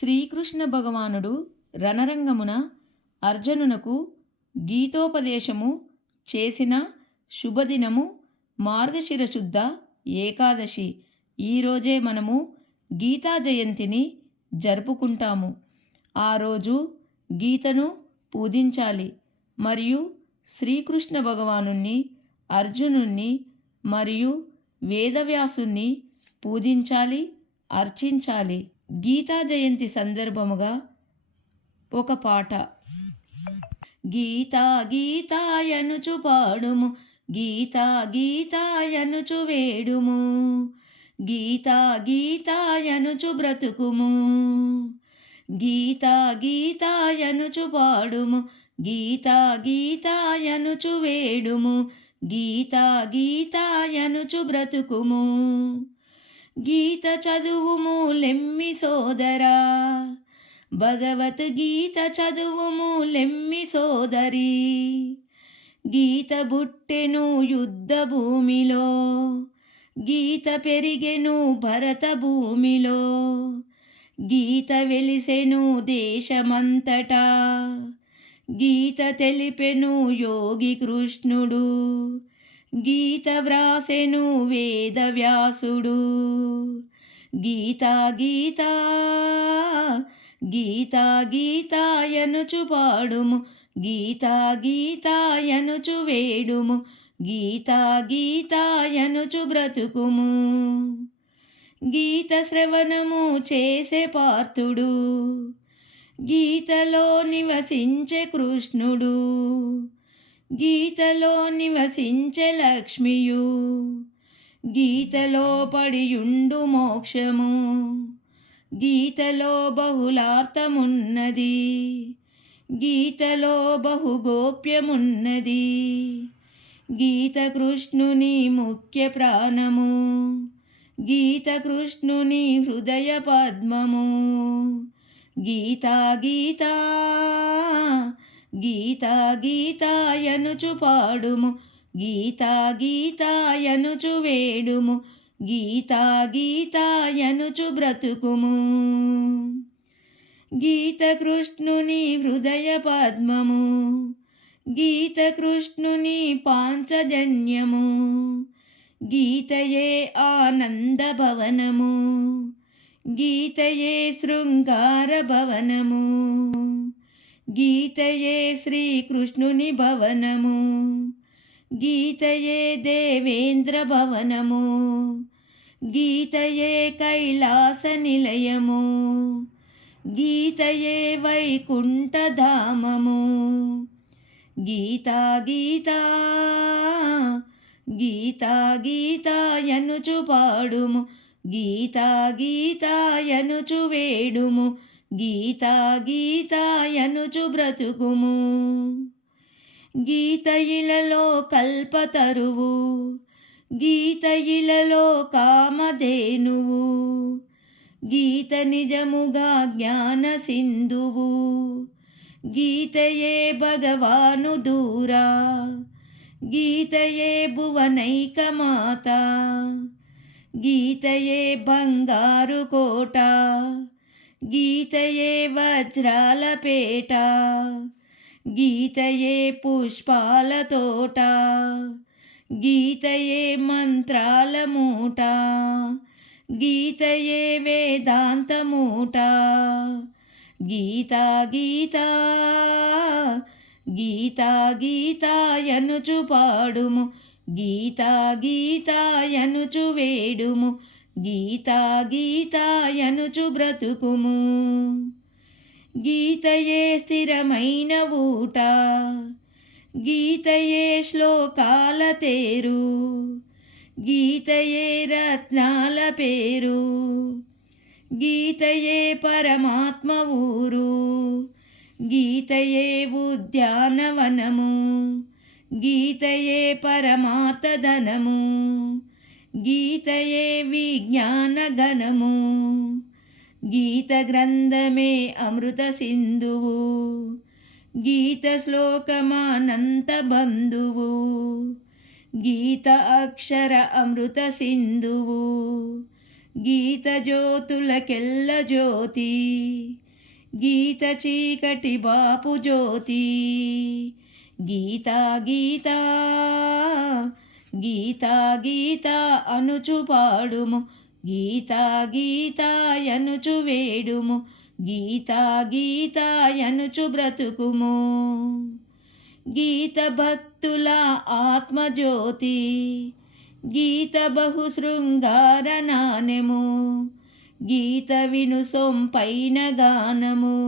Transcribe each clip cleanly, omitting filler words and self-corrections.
శ్రీకృష్ణ భగవానుడు రణరంగమున అర్జునునకు గీతోపదేశము చేసిన శుభదినము మార్గశిర శుద్ధ ఏకాదశి. ఈరోజే మనము గీతా జయంతిని జరుపుకుంటాము. ఆ రోజు గీతను పూజించాలి మరియు శ్రీకృష్ణ భగవానుణ్ణి, అర్జునుణ్ణి మరియు వేదవ్యాసుని పూజించాలి, అర్చించాలి. గీతా జయంతి సందర్భముగా ఒక పాట. గీతా గీతాయనుచు పాడుము, గీతా గీతాయనుచు వేడుము, గీతా గీతాయనుచు బ్రతుకుము, గీతా గీతాయనుచు పాడుము, గీతా గీతాయనుచు వేడుము, గీతా గీతాయనుచు బ్రతుకుము. గీత చదువుము లెమ్మి సోదరా, భగవద్గీత చదువుము లెమ్మి సోదరి. గీత బుట్టెను యుద్ధ భూమిలో, గీత పెరిగెను భరత భూమిలో, గీత వెలిసెను దేశమంతటా, గీత తెలిపెను యోగి కృష్ణుడు, గీత వ్రాసెను వేదవ్యాసుడు. గీతా గీతా గీతా గీతాయనుచు పాడుము, గీతా గీతాయనుచు వేడుము, గీతా గీతాయనుచు బ్రతుకుము. గీత శ్రవణము చేసే పార్థుడు, గీతలో నివసించే కృష్ణుడు, గీతలో నివసించే లక్ష్మియు, గీతలో పడియుండు మోక్షము. గీతలో బహుళార్థమున్నది, గీతలో బహుగోప్యమున్నది. గీత కృష్ణుని ముఖ్య ప్రాణము, గీత కృష్ణుని హృదయ పద్మము. గీతా గీతా గీతా గీతాయనుచు పాడుము, గీతా గీతాయనుచు వేడుము, గీతా గీతాయనుచు బ్రతుకుము. గీత కృష్ణుని హృదయ పద్మము, గీత కృష్ణుని పాంచజన్యము, గీతయే ఆనంద భవనము, గీతయే శృంగార భవనము, గీతయే శ్రీకృష్ణుని భవనము, గీతయే దేవేంద్ర భవనము, గీతయే కైలాస నిలయము, గీతయే వైకుంఠధామము. గీతా గీతా గీతా గీతాయనుచు పాడుము, గీతా గీతాయనుచు వేడుము, గీతా గీతాయనుచు బ్రతుకుము. గీత ఇలలో కల్పతరువు, గీత ఇలలో కామధేనువు, గీత నిజముగా జ్ఞాన సింధువు. గీతయే భగవాను దూరా, గీతయే భువనైక మాత, గీతయే బంగారు కోట, గీతయే వజ్రాల పేట, గీతయే పుష్పాల తోట, గీతయే మంత్రాల మూట, గీతయే వేదాంత మూట. గీతా గీతా గీతా గీతాయనుచు పాడుము, గీతా గీతాయనుచు వేడుము, గీతా గీతాయనుచు బ్రతుకుము. గీతయే స్థిరమైన ఊట, గీతయే శ్లోకాల తేరు, గీతయే రత్నాల పేరు, గీతయే పరమాత్మ ఊరు, గీతయే ఉద్యానవనము, గీతయే పరమార్థ ధనము, గీతయే విజ్ఞాన గణము. గీత గ్రంథమే అమృత సింధువు, గీత శ్లోకమానంత బంధువు, గీత అక్షర అమృత సింధువు, గీత జ్యోతులకెల్ల జ్యోతి, గీత చీకటి బాపు జ్యోతి. గీతా గీతా గీతా గీతా అనుచు పాడుము, గీతా గీతాయనుచు వేడుము, గీతా గీతాయనుచు బ్రతుకుము. గీత భక్తుల ఆత్మజ్యోతి, గీత బహు శృంగార నాణెము, గీత విను సొంపైన గానము,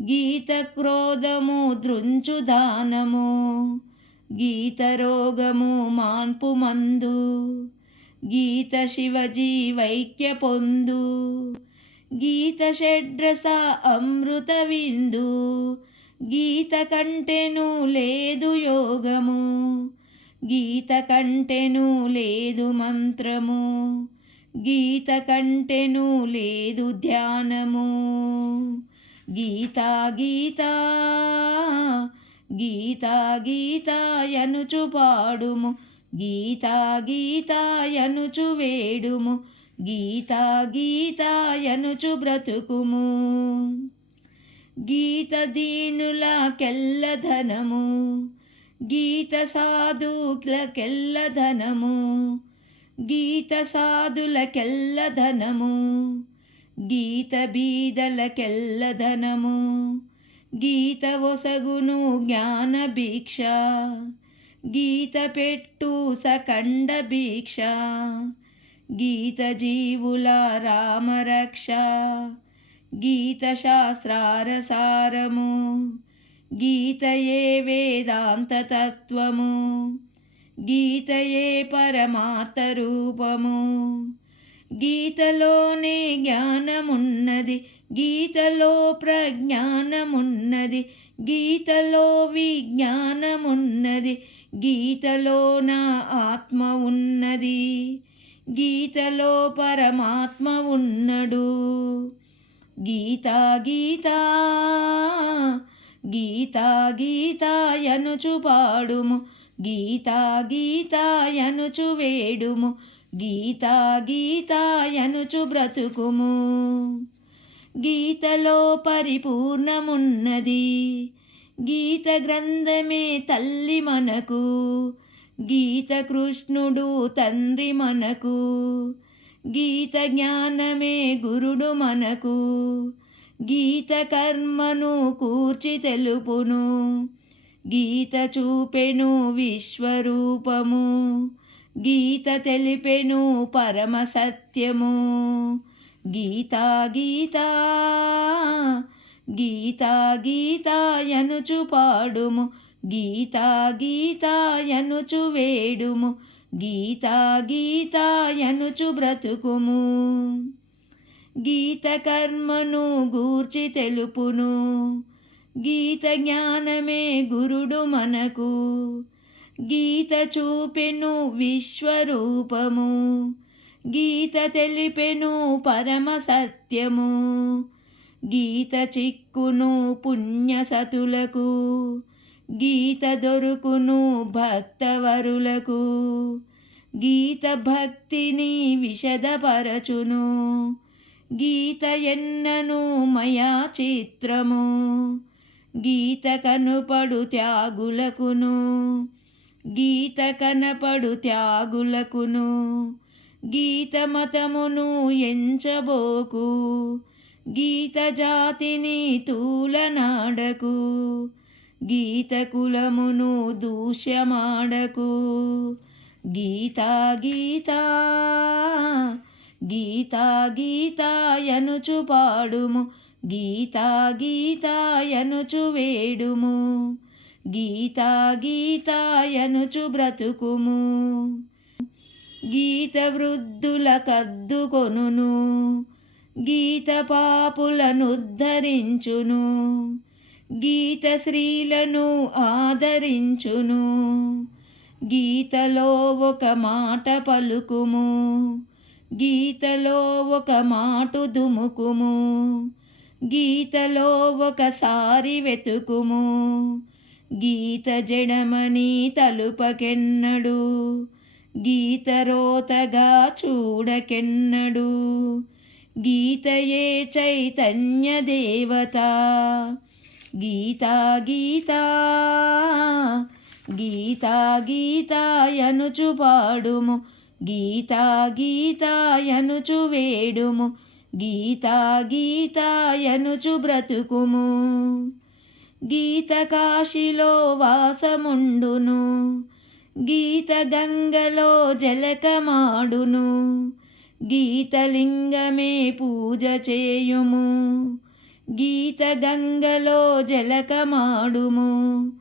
గీత క్రోధము దృంచు దానము, గీత రోగము మాన్పు మందు, గీత శివజీవైక్య పొందు, గీత షడ్రస అమృత విందు, గీత కంటెను లేదు యోగము, గీత కంటెను లేదు మంత్రము, గీత కంటెను లేదు ధ్యానము. గీతా గీతా గీతా గీతాయనుచు పాడుము, గీతా గీతాయనుచు వేడుము, గీతా గీతాయనుచు బ్రతుకుము. గీత దీనులకెల్ల ధనము, గీత సాధులకెల్ల ధనము, గీత సాధులకెల్ల ధనము, గీత బీదలకెల్ల ధనము, గీత ఒసగును జ్ఞాన భిక్ష, గీత పెట్టు సకండ భిక్ష, గీత జీవుల రామరక్ష, గీత శాస్త్రారసారము, గీతయే వేదాంత తత్వము, గీతయే పరమార్థ రూపము. గీతలోనే జ్ఞానమున్నది, గీతలో ప్రజ్ఞానమున్నది, గీతలో విజ్ఞానమున్నది, గీతలో నా ఆత్మ ఉన్నది, గీతలో పరమాత్మ ఉన్నడు. గీతా గీతా గీతా గీతాయనుచు పాడుము, గీతా గీతాయనుచు వేడుము, గీతా గీతాయనుచు బ్రతుకుము. గీతలో పరిపూర్ణమున్నది, గీత గ్రంథమే తల్లి మనకు, గీత కృష్ణుడు తండ్రి మనకు, గీత జ్ఞానమే గురుడు మనకు, గీత కర్మను కూర్చి తెలుపును, గీత చూపెను విశ్వరూపము, గీత తెలిపెను పరమ సత్యము. గీతా గీతా గీతా గీతాయనుచు పాడుము, గీతా గీతాయనుచు వేడుము, గీతా గీతాయనుచు బ్రతుకుము. గీత కర్మను గూర్చి తెలుపును, గీత జ్ఞానమే గురుడు మనకు, గీత చూపెను విశ్వరూపము, గీత తెలిపెను పరమ సత్యము. గీత చిక్కును పుణ్యసతులకు, గీత దొరుకును భక్తవరులకు, గీత భక్తిని విశదపరచును, గీత ఎన్నను మయా చిత్రము, గీత కనుపడు త్యాగులకును, గీత కనపడు త్యాగులకును, గీత మతమును ఎంచబోకు, గీత జాతిని తూలనాడకు, గీత కులమును దూష్యమాడకు. గీతా గీతా గీతా గీతాయనుచు పాడుము, గీతా గీతాయనుచు వేడుము, గీతా గీతాయనుచు బ్రతుకుము. గీత వృద్ధుల కద్దుకొనును, గీత పాపులనుద్ధరించును, గీత స్త్రీలను ఆదరించును, గీతలో ఒక మాట పలుకుము, గీతలో ఒక మాటు దుముకుము, గీతలో ఒకసారి వెతుకుము, గీత జడమని తలుపకెన్నడు, గీతరోతగా చూడకెన్నడు. గీతయే చైతన్య దేవత. గీతా గీతా గీతా గీతాయనుచు పాడుము. గీతా గీతాయనుచు వేడుము. గీతా గీతాయనుచు బ్రతుకుము. గీత కాశిలో వాసముండును. గీత గంగలో జలకమాడును. గీతలింగమే పూజ చేయుము. గీత గంగలో జలకమాడుము.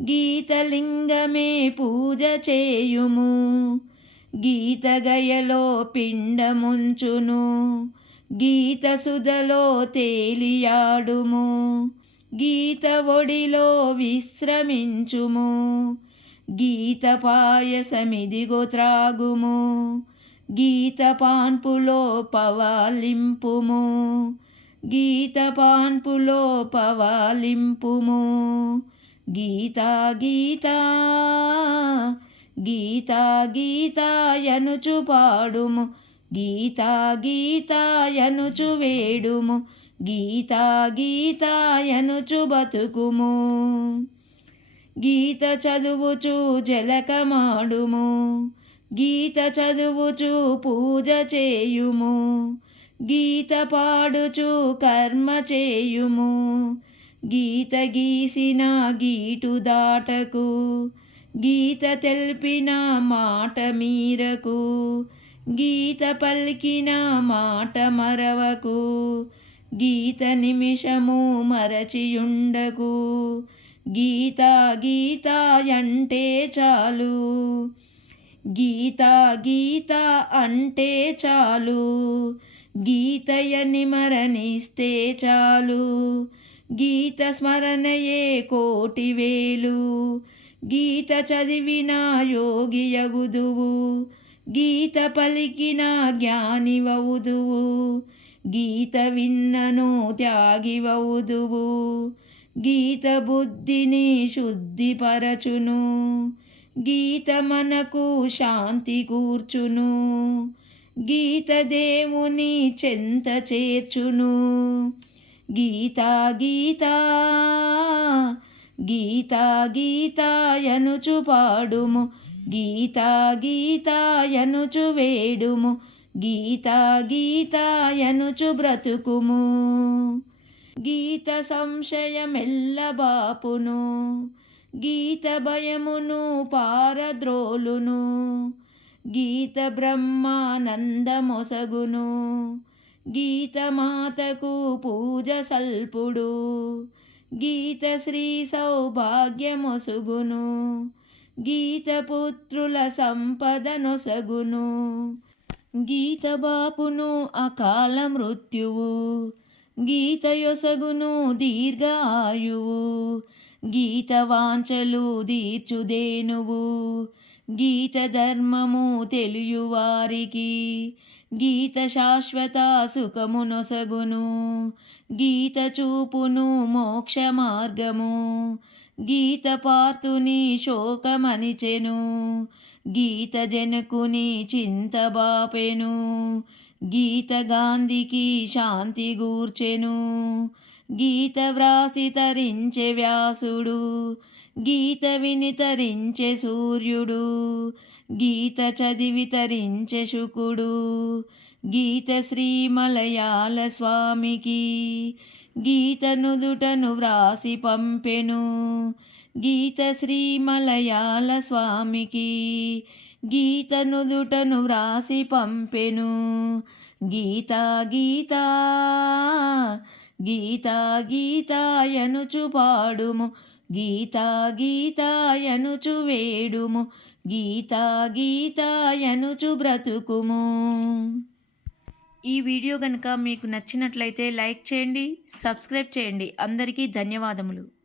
గీతలింగమే పూజ చేయుము. గీత గయలో పిండముంచును. గీత సుధలో తేలియాడుము. గీత ఒడిలో విశ్రమించుము. గీత పాయసమిదిగో త్రాగుము. గీత పాన్పులో పవాలింపుము. గీత పాన్పులో పవాలింపుము. గీతా గీతా గీతా గీతాయనుచు పాడుము. గీతా గీతాయనుచు వేడుము. గీతా గీతాయనుచు బతుకుము. గీత చదువుచు జలకమాడుము. గీత చదువుచు పూజ చేయుము. గీత పాడుచు కర్మ చేయుము. గీత గీసిన గీటు దాటకు. గీత తెల్పిన మాట మీరకు. గీత పలికిన మాట మరవకు. గీత నిమిషము మరచియుండకు. గీతా గీతాయంటే చాలు. గీతా గీతా అంటే చాలు. గీతయని మరణిస్తే చాలు. గీత స్మరణయే కోటి వేలు. గీత చదివిన యోగియగుదువు. గీత పలికిన జ్ఞానివవుదువు. గీత విన్నను త్యాగివవుదువు. గీత బుద్ధిని శుద్ధిపరచును. గీత మనకు శాంతి కూర్చును. గీత దేవుని చెంత చేర్చును. గీతా గీతా గీతా గీతాయనుచు పాడుము. గీతా గీతాయనుచు వేడుము. గీతా గీతాయనుచు బ్రతుకుము. గీత సంశయమెల్ల బాపును. గీత భయమును పారద్రోలును. గీత బ్రహ్మానందమొసగును. గీత మాతకు పూజ సల్పుడు. గీత శ్రీ సౌభాగ్యమొసుగును. గీత పుత్రుల సంపదనొసగును. గీత బాపును అకాల మృత్యువు. గీత యొసగును దీర్ఘ ఆయువు. గీత వాంఛలు దీర్చుదేనువు. గీత ధర్మము తెలియువారికి. గీత శాశ్వత సుఖమునొసగును. గీత చూపును మోక్ష మార్గము. గీత పార్థుని శోకమనిచెను. గీత జనకుని చింతబాపెను. గీత గాంధీకి శాంతి గూర్చెను. గీత వ్రాసి తరించే వ్యాసుడు. గీత విని తరించే సూర్యుడు. గీత చదివి తరించే శుకుడు. గీత శ్రీ మలయాళ స్వామికి. గీత నుదుటను వ్రాసి పంపెను. గీత శ్రీ మలయాళ స్వామికి. గీత నుదుటను వ్రాసి పంపెను. గీతా గీతా గీతా గీతాయనుచు పాడుము. గీతా గీతాయనుచు వేడుము. గీతా గీతాయనుచు బ్రతుకుము. ఈ వీడియో కనుక మీకు నచ్చినట్లయితే లైక్ చేయండి, సబ్స్క్రైబ్ చేయండి. అందరికీ ధన్యవాదములు.